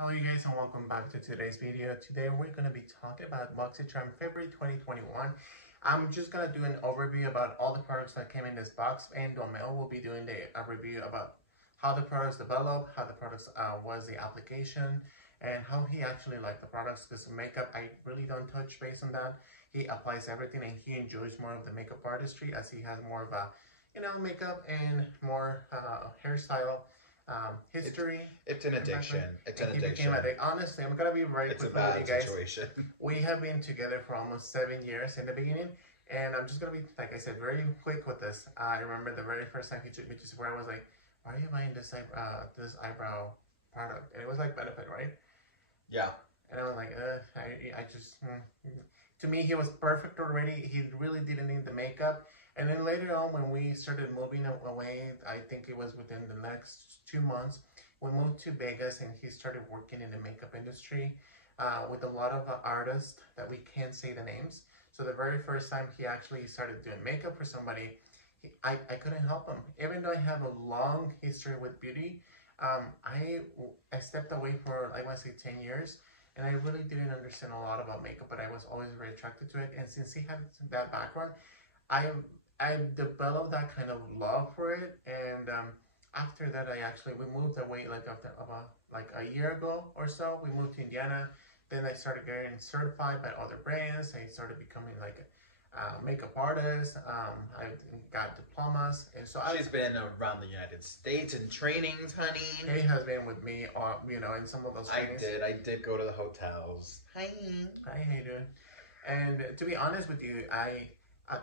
Hello you guys and welcome back to today's video. Today we're going to be talking about BoxyCharm February 2021. I'm just going to do an overview about all the products that came in this box, and Domel will be doing a review about how the products developed, how the products was the application, and how he actually liked the products. Because makeup, I really don't touch base on that. He applies everything and he enjoys more of the makeup artistry as he has more of a, makeup and more hairstyle history. It's an addiction. It's an addiction. Honestly, I'm gonna be very It's a quick with you bad guys. situation. We have been together for almost 7 years in the beginning, and I'm just gonna be, like I said, very quick with this. I remember the very first time he took me to Sephora, I was like, "Why are you buying this eyebrow product?" And it was like Benefit, right? Yeah. And I was like, I just, to me, he was perfect already. He really didn't need the makeup. And then later on, when we started moving away, I think it was within the next 2 months, we moved to Vegas and he started working in the makeup industry with a lot of artists that we can't say the names. So the very first time he actually started doing makeup for somebody, I couldn't help him. Even though I have a long history with beauty, I stepped away for, I want to say, 10 years. And I really didn't understand a lot about makeup, but I was always very attracted to it. And since he had that background, I developed that kind of love for it. And after that, we moved away like after about like a year ago or so. We moved to Indiana. Then I started getting certified by other brands. I started becoming like a makeup artist. I got diplomas, and so she's been around the United States in trainings, honey. He has been with me, in some of those trainings. I did go to the hotels. Hi, how you doing? And to be honest with you,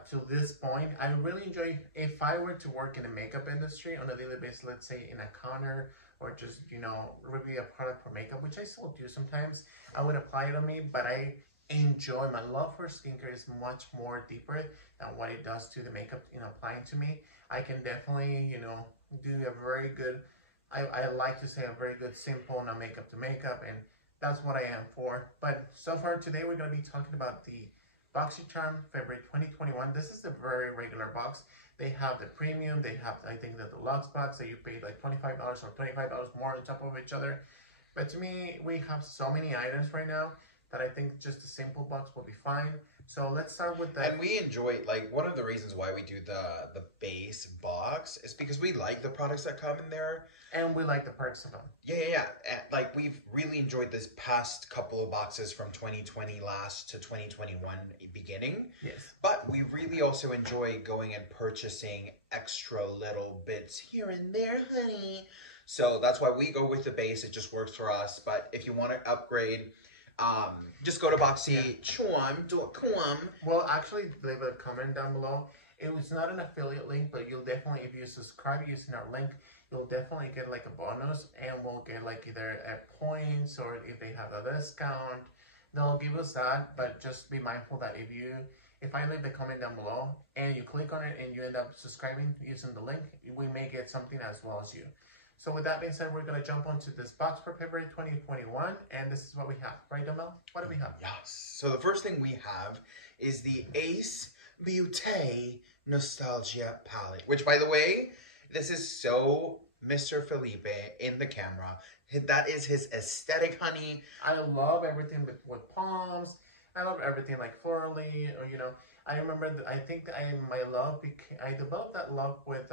to this point, I really enjoy, if I were to work in the makeup industry on a daily basis, let's say in a counter, or just, review a product for makeup, which I still do sometimes, I would apply it on me, but I enjoy, my love for skincare is much more deeper than what it does to the makeup, applying to me. I can definitely, do a very good, I like to say a very good simple, no makeup to makeup, and that's what I am for. But so far today, we're going to be talking about the BoxyCharm February 2021. This is the very regular box. They have the premium, they have, I think, the deluxe box that you pay like $25 or $25 more on top of each other. But to me, we have so many items right now that I think just a simple box will be fine. So let's start with that. And we enjoy, like, one of the reasons why we do the base box is because we like the products that come in there. And we like the perks of them. Yeah. And, like, we've really enjoyed this past couple of boxes from 2020 last to 2021 beginning. Yes. But we really also enjoy going and purchasing extra little bits here and there, honey. So that's why we go with the base. It just works for us. But if you want to upgrade, just go to BoxyCharm.com. Well, actually, leave a comment down below. It was not an affiliate link, but you'll definitely, if you subscribe using our link, you'll definitely get like a bonus, and we'll get like either points, or if they have a discount, they'll give us that. But just be mindful that if I leave the comment down below and you click on it and you end up subscribing using the link, we may get something as well as you. So with that being said, we're going to jump onto this box for February 2021, and this is what we have. Right, Domel? What do we have? Yes. So the first thing we have is the Ace Beauté Nostalgia Palette, which, by the way, this is so Mr. Felipe in the camera. That is his aesthetic, honey. I love everything with palms. I love everything like florally, or, I remember, I developed that love with,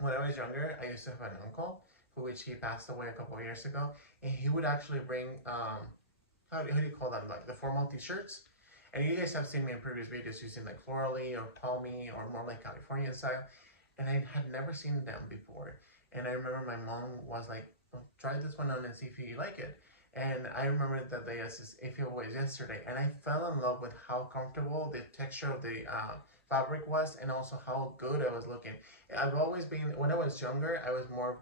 when I was younger, I used to have an uncle, for which he passed away a couple of years ago, and he would actually bring, how do you call that, like the formal t-shirts? And you guys have seen me in previous videos using like florally or palmy or more like Californian style, and I had never seen them before. And I remember my mom was like, well, try this one on and see if you like it. And I remember that day as if it was yesterday, and I fell in love with how comfortable the texture of the fabric was, and also how good I was looking. I've always been, when I was younger, I was more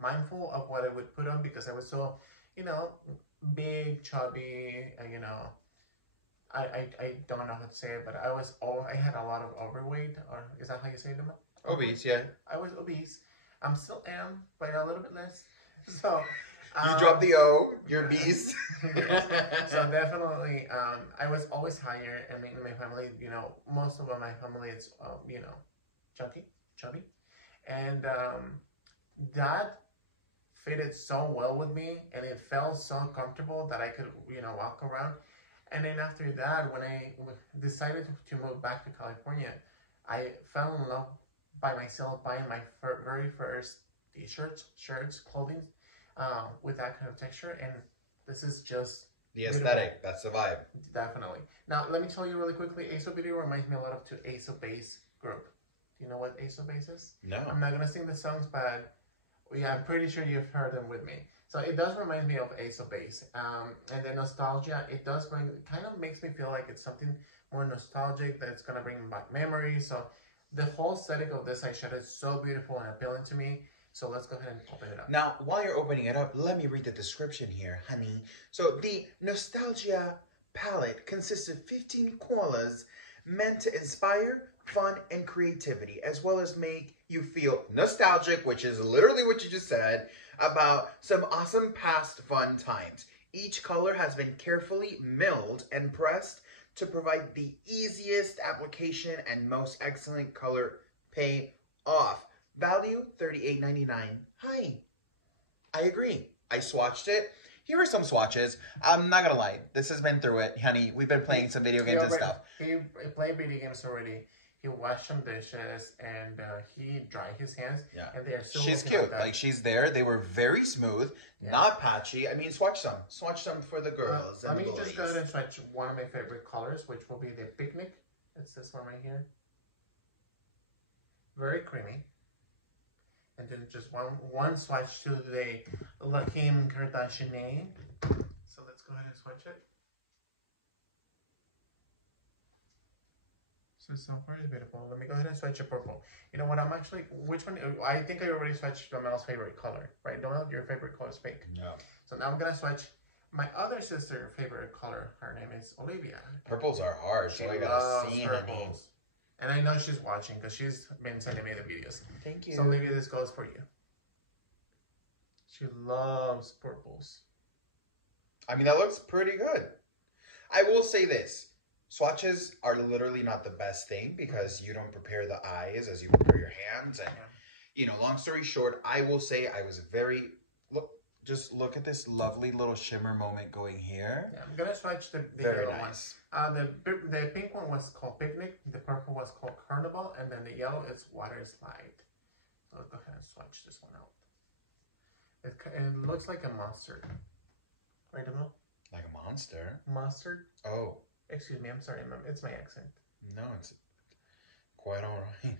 mindful of what I would put on, because I was so, big, chubby, I don't know how to say it, but I had a lot of overweight, or is that how you say it? Obese, yeah. I was obese. I still am, but a little bit less. So you dropped the O, you're obese. Yes. So definitely, I was always higher. I mean, in my family, most of my family is, chubby, and that fitted so well with me, and it felt so comfortable that I could, walk around. And then after that, when I decided to move back to California, I fell in love by myself buying my very first t-shirts, shirts, clothing with that kind of texture. And this is just the aesthetic. That's the vibe. Definitely. Now, let me tell you really quickly, Ace of Video reminds me a lot of to Ace of Base group. Do you know what Ace of Base is? No. I'm not going to sing the songs, but yeah, I'm pretty sure you've heard them with me. So it does remind me of Ace of Base. And the nostalgia, it does kind of makes me feel like it's something more nostalgic, that it's going to bring back memories. So the whole setting of this eyeshadow is so beautiful and appealing to me. So let's go ahead and open it up. Now, while you're opening it up, let me read the description here, honey. So the Nostalgia palette consists of 15 colors meant to inspire fun and creativity, as well as make you feel nostalgic, which is literally what you just said, about some awesome past fun times. Each color has been carefully milled and pressed to provide the easiest application and most excellent color payoff. Value $38.99. Hi. I agree. I swatched it. Here are some swatches. I'm not gonna lie. This has been through it, honey. We've been playing some video games and stuff. He played video games already. He washed some dishes and he dried his hands. Yeah. And they are so she's cute. Like she's there. They were very smooth, not patchy. I mean, swatch some. Swatch some for the girls. Let me just go ahead and swatch one of my favorite colors, which will be the Picnic. It's this one right here. Very creamy. And then just one swatch to the Kim Kardashian name. So let's go ahead and swatch it. So far it's beautiful. Let me go ahead and swatch a purple. You know what? Which one? I think I already swatched Domel's favorite color, right? Domel, your favorite color is pink. No. So now I'm gonna swatch my other sister's favorite color. Her name is Olivia. Purples are hard, so I gotta see, honey. And I know she's watching because she's been sending me the videos. Thank you. So Olivia, this goes for you. She loves purples. I mean, that looks pretty good. I will say this. Swatches are literally not the best thing because you don't prepare the eyes as you prepare your hands. And, long story short, I will say I was just look at this lovely little shimmer moment going here. Yeah, I'm going to swatch the very yellow nice. one. The pink one was called Picnic. The purple was called Carnival. And then the yellow is Water Slide. So let's go ahead and swatch this one out. It looks like a mustard. Right, Emil? Like a monster? Mustard? Oh. Excuse me, I'm sorry, Mom. It's my accent. No, it's quite all right.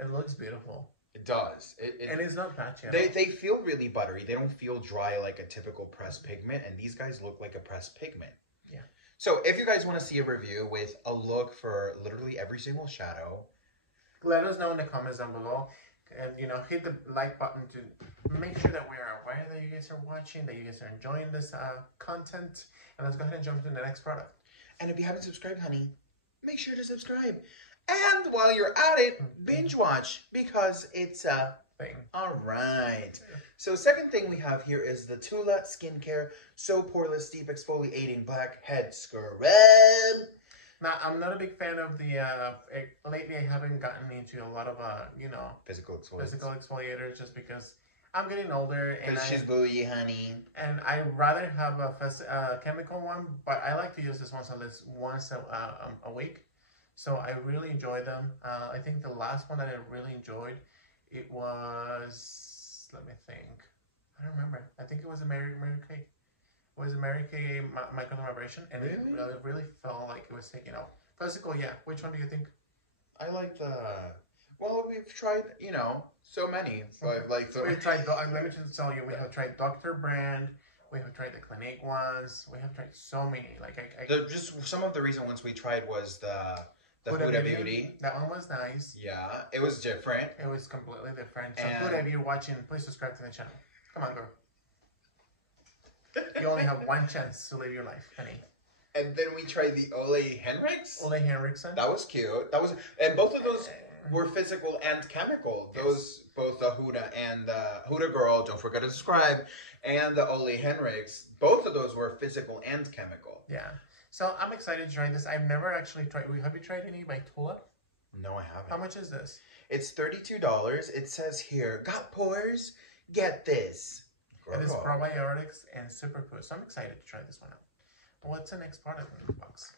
It looks beautiful. It does. And it's not patchy at all. They feel really buttery. They don't feel dry like a typical pressed pigment. And these guys look like a pressed pigment. Yeah. So if you guys want to see a review with a look for literally every single shadow, let us know in the comments down below. And, hit the like button to make sure that we are aware that you guys are watching, that you guys are enjoying this content. And let's go ahead and jump to the next product. And if you haven't subscribed, honey, make sure to subscribe. And while you're at it, binge watch because it's a thing. All right. So second thing we have here is the Tula Skincare So Poreless Deep Exfoliating Blackhead Scrub. Now, I'm not a big fan of the, lately I haven't gotten into a lot of, physical exfoliators just because I'm getting older. Because she's bougie, honey. And I'd rather have a chemical one, but I like to use this once a week. So I really enjoy them. I think the last one that I really enjoyed, it was, let me think. I don't remember. I think it was a Mary Kay. It was a Mary Kay microdermabrasion, and it really felt like it was taking off. Physical, yeah. Which one do you think? I like the... Well, we've tried, so many. But we've tried, let me just tell you, we have tried Dr. Brand, we have tried the Clinique ones, we have tried so many. Just some of the recent ones we tried was the Huda Beauty. That one was nice. Yeah, it was different. It was completely different. So Huda, if you're watching, please subscribe to the channel. Come on, girl. You only have one chance to live your life, honey. And then we tried the Ole Henriksen. Ole Henriksen. That was cute. And both of those were physical and chemical. Those, both the Huda and the Huda Girl, don't forget to subscribe, and the Ole Henriksen, both of those were physical and chemical. Yeah. So I'm excited to try this. I've never actually tried. Have you tried any by Tula? No, I haven't. How much is this? It's $32. It says here, got pores? Get this. And it's Girl. probiotics and superfood. So I'm excited to try this one out. What's the next product in the box?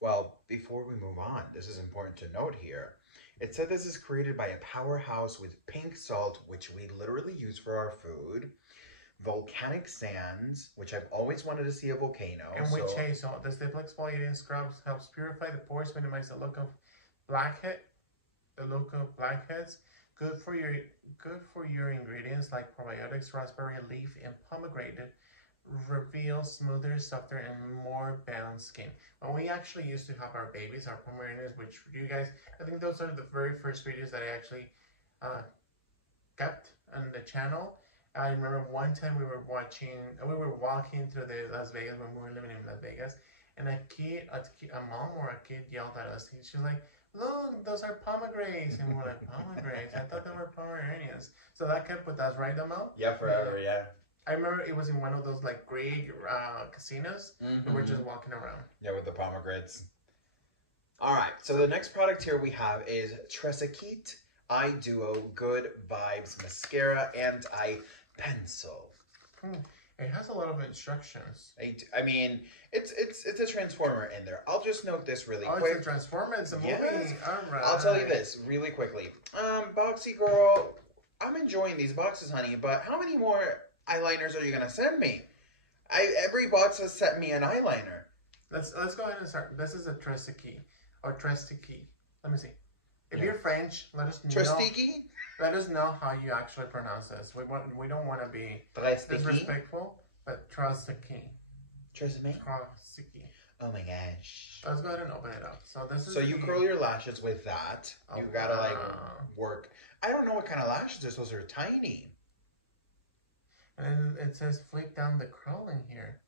Well, before we move on, this is important to note here. It said this is created by a powerhouse with pink salt, which we literally use for our food. Volcanic sands, which I've always wanted to see a volcano. And which so the stipple exfoliating scrubs helps purify the pores, minimize the look of blackheads. Good for your ingredients like probiotics, raspberry leaf, and pomegranate. Reveals smoother, softer, and more balanced skin. When we actually used to have our babies, our pomeranians, which you guys, I think those are the very first videos that I actually kept on the channel. I remember one time we were walking through the Las Vegas when we were living in Las Vegas, and a mom or a kid yelled at us. She was like, "Look, those are pomegranates," and we were like, "Pomegranates? I thought they were Pomeranians." So that kept with us, right, Damo? Yeah, forever, yeah. I remember it was in one of those like Greek casinos, and we're just walking around. Yeah, with the pomegranates. All right, so the next product here we have is Tresakit Eye Duo Good Vibes Mascara and Eye Pencil. It has a lot of instructions. I mean, it's a transformer in there. I'll just note this really quick. Oh, it's a transformer. It's a movie. Yes. All right. I'll tell you this really quickly. Boxy girl, I'm enjoying these boxes, honey. But how many more eyeliners are you gonna send me? Every box has sent me an eyeliner. Let's go ahead and start. This is a Tresaki or Trestiki. Let me see. If you're French, let us know. Trestiki? Let us know how you actually pronounce this. We don't want to be disrespectful, but Trestiki. Tresemme? Trestiki. Oh my gosh. Let's go ahead and open it up. So this is. So you curl your lashes with that. You gotta like work. I don't know what kind of lashes they're supposed to. They're tiny. And it says flip down the curl in here.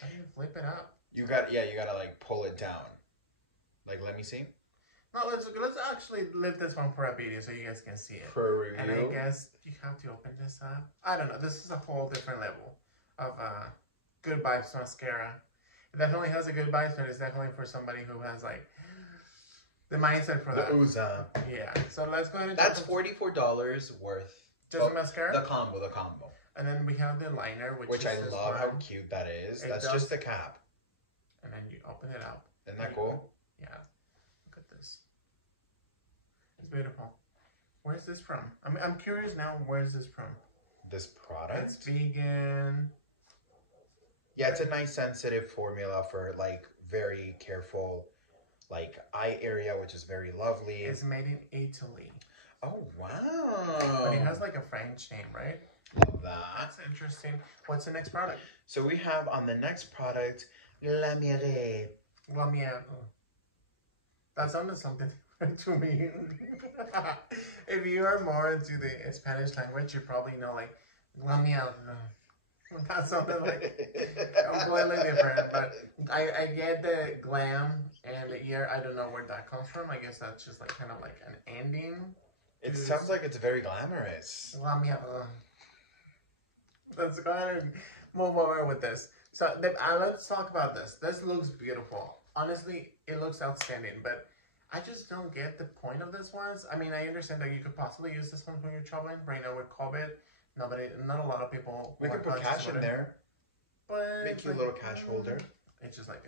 How do you flip it up? You gotta like pull it down. Like, let me see. No, let's actually lift this one for a video so you guys can see it. For a review. And I guess you have to open this up. I don't know. This is a whole different level of Good Vibes mascara. It definitely has a good vibes, but it's definitely for somebody who has like the mindset for that. Yeah. So let's go ahead and. That's $44 worth. Just mascara. The combo. And then we have the liner, which I love how cute that is. That's just the cap. And then you open it up. Isn't that cool? Yeah. Look at this. It's beautiful. Where's this from? I'm curious now. Where's this from? This product? It's vegan. Yeah, it's a nice sensitive formula for like very careful like eye area, which is very lovely. It's made in Italy. Oh, wow. But it has like a French name, right? Love that. That's interesting. What's the next product? So we have on the next product, La Mireille. La Mireille. That sounded something to me. If you are more into the Spanish language, you probably know like La Mireille. That sounded like completely different, but I get the glam and the ear. I don't know where that comes from. I guess that's just like kind of like an ending. It sounds like it's very glamorous. Let's go ahead and move over with this. So let's talk about this. This looks beautiful. Honestly, it looks outstanding, but I just don't get the point of this one. I mean, I understand that you could possibly use this one when you're traveling. Right now with COVID, not a lot of people. We could put cash in there. But make you a little cash holder. It's just like,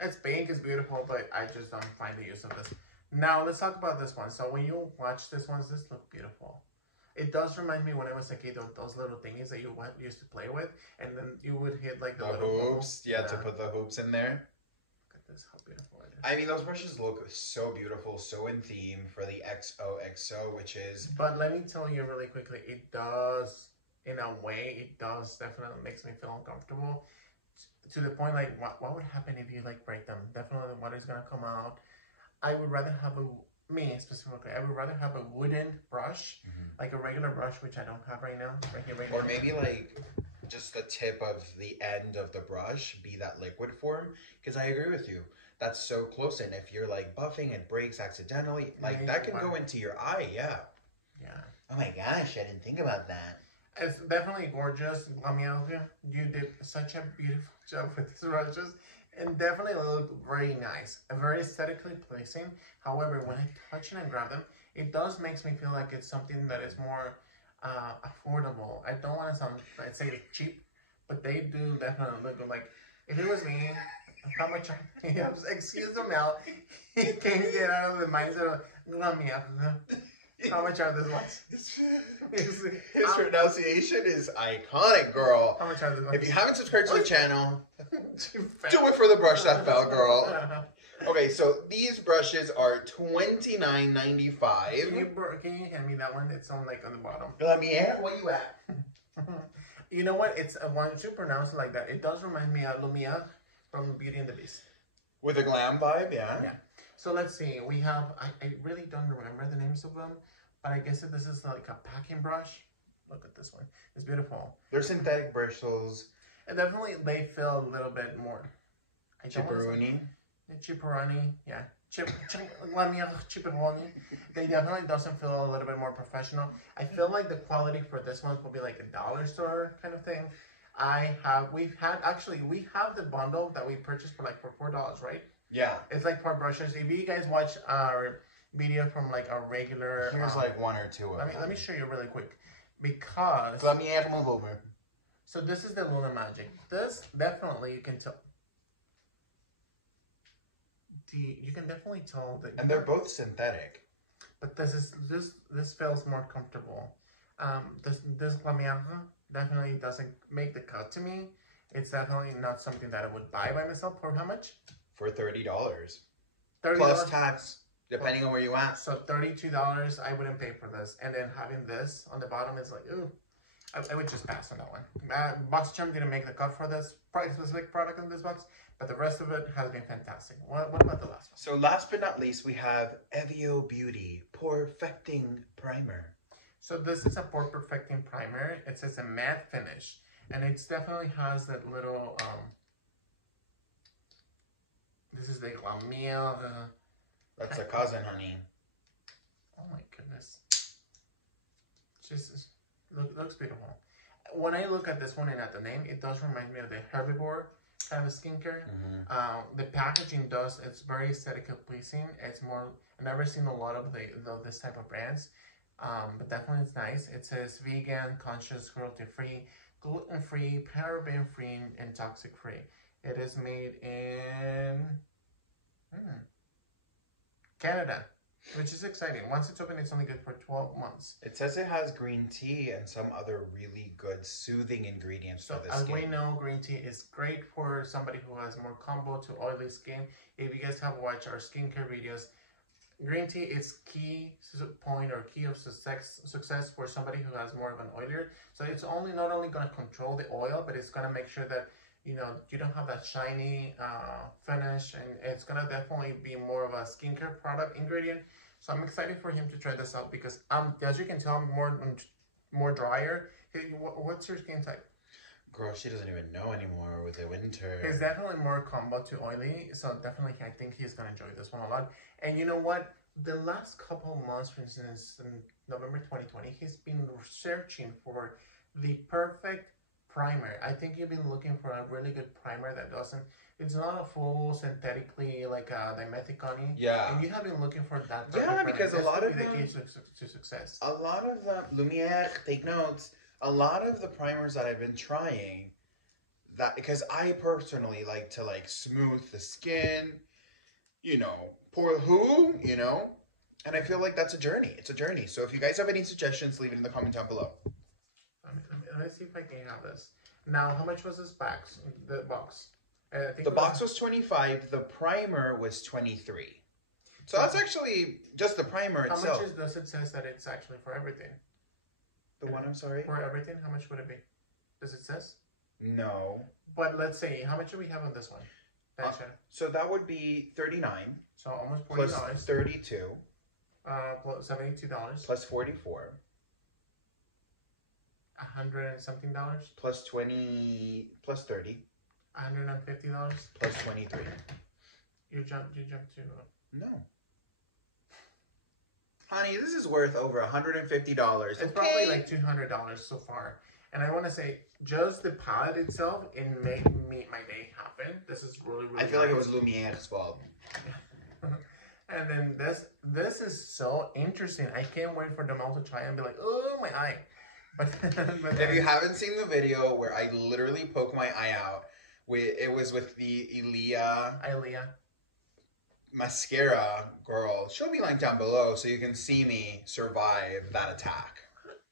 it's pink, it's beautiful, but I just don't find the use of this. Now, let's talk about this one. So when you watch this one, this looks beautiful. It does remind me when I was a kid of those little thingies that you used to play with, and then you would hit like the little hoops. Yeah, to put the hoops in there. Look at this, how beautiful it is. I mean, those brushes look so beautiful, so in theme for the XOXO, which is... But let me tell you really quickly, it does, in a way, it does definitely makes me feel uncomfortable. To the point, like, what would happen if you, like, break them? Definitely the water's going to come out. I would rather have me specifically, I would rather have a wooden brush, like a regular brush, which I don't have right now. Or maybe like just the tip of the end of the brush be that liquid form. Because I agree with you. That's so close. And if you're like buffing and breaks accidentally, like that can go into your eye. Yeah. Yeah. Oh my gosh, I didn't think about that. It's definitely gorgeous. You did such a beautiful job with these brushes. And definitely look very nice, very aesthetically pleasing. However, when I touch it and grab them, it does makes me feel like it's something that is more affordable. I don't want to sound, I'd say cheap, but they do definitely look good. Like, if it was me, how much? Excuse the mail. He can't get out of the mindset of, how much are these ones? His pronunciation is iconic, girl. How much are these ones? If you haven't subscribed to the channel, do it for the brush that fell, girl. Okay, so these brushes are $29.95. Can you hand me that one? It's on like on the bottom. Let me in. Where you at? You know what? It's once you pronounce it like that, it does remind me of Lumiere from Beauty and the Beast. With a glam vibe, yeah. Yeah. So let's see. We have. I really don't remember the names of them, but I guess this is like a packing brush. Look at this one. It's beautiful. They're synthetic bristles. And definitely they feel a little bit more. Chipperoni. Chipperoni, yeah. Chipperoni. They definitely doesn't feel a little bit more professional. I feel like the quality for this one will be like a dollar store kind of thing. We have the bundle that we purchased for like $4, right? Yeah. It's like 4 brushes. If you guys watch our video from like a regular, here's like 1 or 2 of them. Let me show you really quick, because let me move over. So this is the Luna Magic. This definitely you can tell. You can definitely tell that, and they're both synthetic. But this feels more comfortable. This Lamiere definitely doesn't make the cut to me. It's definitely not something that I would buy by myself. For how much? For $30. $30 plus tax, depending on where you at. So $32, I wouldn't pay for this. And then having this on the bottom is like, ooh, I would just pass on that one. BoxyCharm didn't make the cut for this specific product in this box, but the rest of it has been fantastic. What about the last one? So last but not least, we have Evio Beauty Perfecting Primer. So this is a pore perfecting primer. It says a matte finish, and it definitely has that little this is the Lamiere. That's a cousin, honey. Oh my goodness. Just looks beautiful. When I look at this one and at the name, it does remind me of the Herbivore kind of skincare. The packaging it's very aesthetically pleasing. It's more, I've never seen a lot of this type of brands. But definitely it's nice. It says vegan, conscious, cruelty-free, gluten-free, paraben-free, and toxic-free. It is made in Canada, which is exciting. Once it's open, it's only good for 12 months. It says it has green tea and some other really good soothing ingredients for the skin. As we know, green tea is great for somebody who has more combo to oily skin. If you guys have watched our skincare videos, green tea is key of success for somebody who has more of an oilier. So it's not only going to control the oil, but it's going to make sure that you don't have that shiny finish, and it's going to definitely be more of a skincare product ingredient. So I'm excited for him to try this out because as you can tell, I'm more drier. What's your skin type? Girl, she doesn't even know anymore with the winter. He's definitely more combo to oily, so definitely I think he's going to enjoy this one a lot. And you know what? The last couple of months, for instance, in November 2020, he's been searching for the perfect primer. I think you've been looking for a really good primer that it's not a full synthetically like a dimethicone. Yeah. And you have been looking for that. Yeah, because a lot of the key to success. A lot of the Lumiere, take notes. A lot of the primers that I've been trying, because I personally like to smooth the skin, pour and I feel like that's a journey. It's a journey. So if you guys have any suggestions, leave it in the comment down below. Let me see if I can have this. Now, how much was this box? The box? I think the box was $25. The primer was $23. So that's actually just the primer itself. How much does it say that it's actually for everything? The one, I'm sorry? For everything, how much would it be? Does it says? No. But let's see, how much do we have on this one? So that would be $39. So almost $40. Plus $32. Plus $72. Plus $44. $100 and something dollars. Plus 20. Plus $30. $150. Plus 23. You jumped to. No. Honey, this is worth over $150. It's probably like $200 so far. And I want to say, just the palette itself, it made my day happen. This is really, really I feel like it was Lumiere's fault. And then this is so interesting. I can't wait for them all to try and be like, oh, my eye. But If you haven't seen the video where I literally poke my eye out, it was with the Ilea. mascara girl. She'll be linked down below so you can see me survive that attack.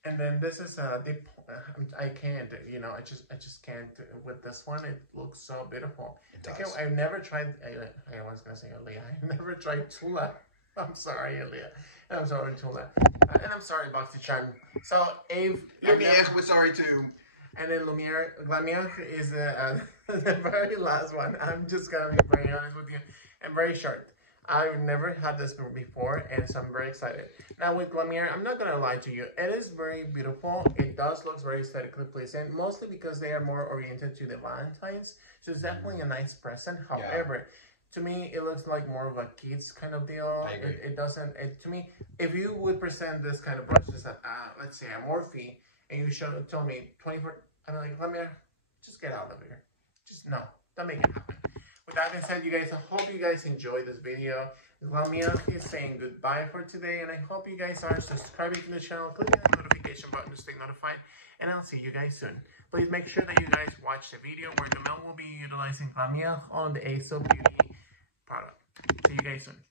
And then this is I can't, you know, I just can't with this one. It looks so beautiful. It does. I've never tried. I was gonna say Aaliyah. I never tried Tula. I'm sorry, Aaliyah. I'm sorry, Tula. And I'm sorry, BoxyCharm. So Ave, Lumiere was sorry too. and then Lumiere is the very last one. I'm just gonna be very honest with you, and very short. I've never had this before, and so I'm very excited. Now with Lumiere, I'm not gonna lie to you, it is very beautiful. It does look very aesthetically pleasing, mostly because they are more oriented to the Valentine's. So it's definitely a nice present. However, to me, it looks like more of a kids kind of deal. I agree. It doesn't. To me, if you would present this kind of brush as a, let's say a Morphe, and you tell me 24, I'm like, Lumiere, just get out of here. Just no, don't make it happen. With that being said, you guys, I hope you guys enjoyed this video. Lamia is saying goodbye for today, and I hope you guys are subscribing to the channel, clicking the notification button to stay notified, and I'll see you guys soon. Please make sure that you guys watch the video where Noel will be utilizing Lamia on the Ace of Beauty product. See you guys soon.